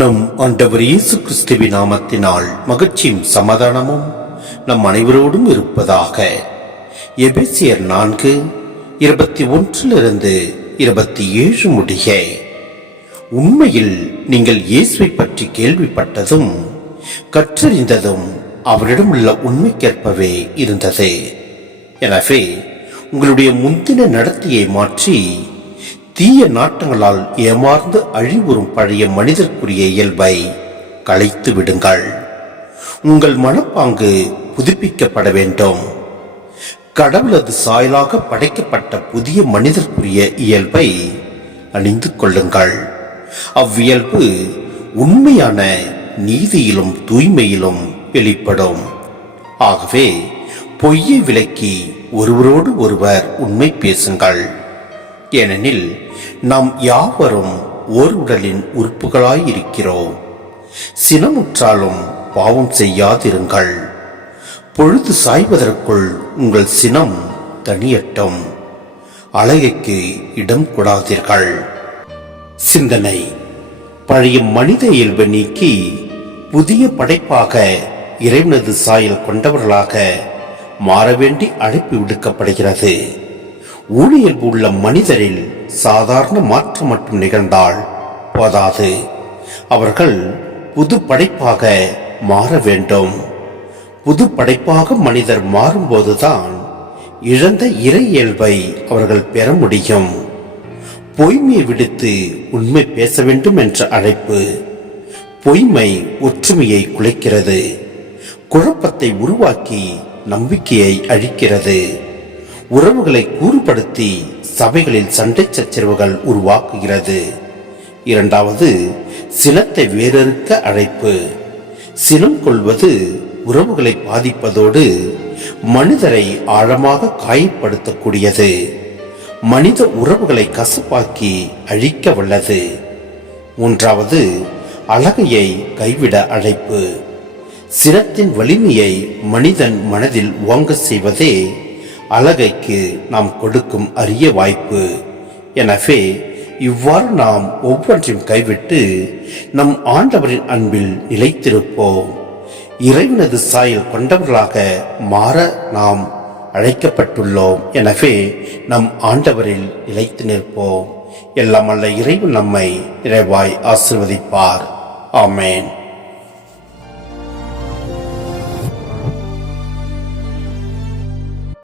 நம் ஆண்டவர் இயேசு கிறிஸ்துவின் நாமத்தினால் மகிழ்ச்சியும் சமாதானமும் நம் அனைவரோடும் இருப்பதாக. எபேசியர் 4:21-27 முடிய. உண்மையில் நீங்கள் இயேசுவை பற்றி கேள்விப்பட்டதும் கற்றறிந்ததும் அவரிடம் உள்ள உண்மைக்கேற்பவே இருந்தது. எனவே உங்களுடைய முந்தின நடத்தையை மாற்றி தீய நாட்டங்களால் ஏமாந்து அழிவுறும் பழைய மனிதர்க்குரிய இயல்பை களைத்து விடுங்கள். உங்கள் மனப்பாங்கு புதுப்பிக்கப்பட வேண்டும். கடவுளது சாயலாக படைக்கப்பட்ட புதிய மனிதர்க்குரிய இயல்பை அணிந்து கொள்ளுங்கள். அவ்வியல்பு உண்மையான நீதியிலும் தூய்மையிலும் வெளிப்படும். ஆகவே பொய்யை விலக்கி ஒருவரோடு ஒருவர் உண்மை பேசுங்கள். ஏனெனில் நாம் யாவரும் ஓர் உடலின் உறுப்புகளாயிருக்கிறோம். சினமுற்றாலும் பாவம் செய்யாதிருங்கள். பொழுது சாய்வதற்குள் உங்கள் சினம் தனியட்டும். அழகைக்கு இடம் கொடாதீர்கள். சிந்தனை: பழைய மனித இயல்பை நீக்கி புதிய படைப்பாக இறைவனது சாயல் கொண்டவர்களாக மாற வேண்டி அழைப்பு விடுக்கப்படுகிறது. ஊழியல்பு உள்ள மனிதரில் சாதாரண மாற்றம் மட்டும் நிகழ்ந்தால் போதாது, அவர்கள் புது படைப்பாக மாற வேண்டும். புது படைப்பாக மனிதர் மாறும்போதுதான் இழந்த இறை இயல்பை அவர்கள் பெற முடியும். பொய்மையை விடுத்து உண்மை பேச வேண்டும் என்ற அழைப்பு. பொய்மை ஒற்றுமையை குலைக்கிறது, குழப்பத்தை உருவாக்கி நம்பிக்கையை அழிக்கிறது, உறவுகளை கூறுபடுத்தி சபைகளில் சண்டை சச்சரவுகள் உருவாக்குகிறது. இரண்டாவது, சினத்தை வேறறுக்க அழைப்பு. சினம் கொள்வது உறவுகளை பாதிப்பதோடு மனிதரை ஆழமாக காயப்படுத்தக்கூடியது. மனித உறவுகளை கசப்பாக்கி அழிக்க வல்லது. மூன்றாவது, அழகையை கைவிட அழைப்பு. சினத்தின் வலிமையை மனிதன் மனதில் ஓங்க செய்வதே அழகைக்கு நாம் கொடுக்கும் அரிய வாய்ப்பு. எனவே இவ்வாறு நாம் ஒவ்வொன்றையும் கைவிட்டு நம் ஆண்டவரின் அன்பில் நிலைத்திருப்போம். இறைவனது சாயல் கொண்டவர்களாக மாற நாம் அழைக்கப்பட்டுள்ளோம். எனவே நம் ஆண்டவரில் நிலைத்து நிற்போம். எல்லாம் அல்ல இறைவன் நம்மை நிறைவாய் ஆசீர்வதிப்பார். ஆமேன்.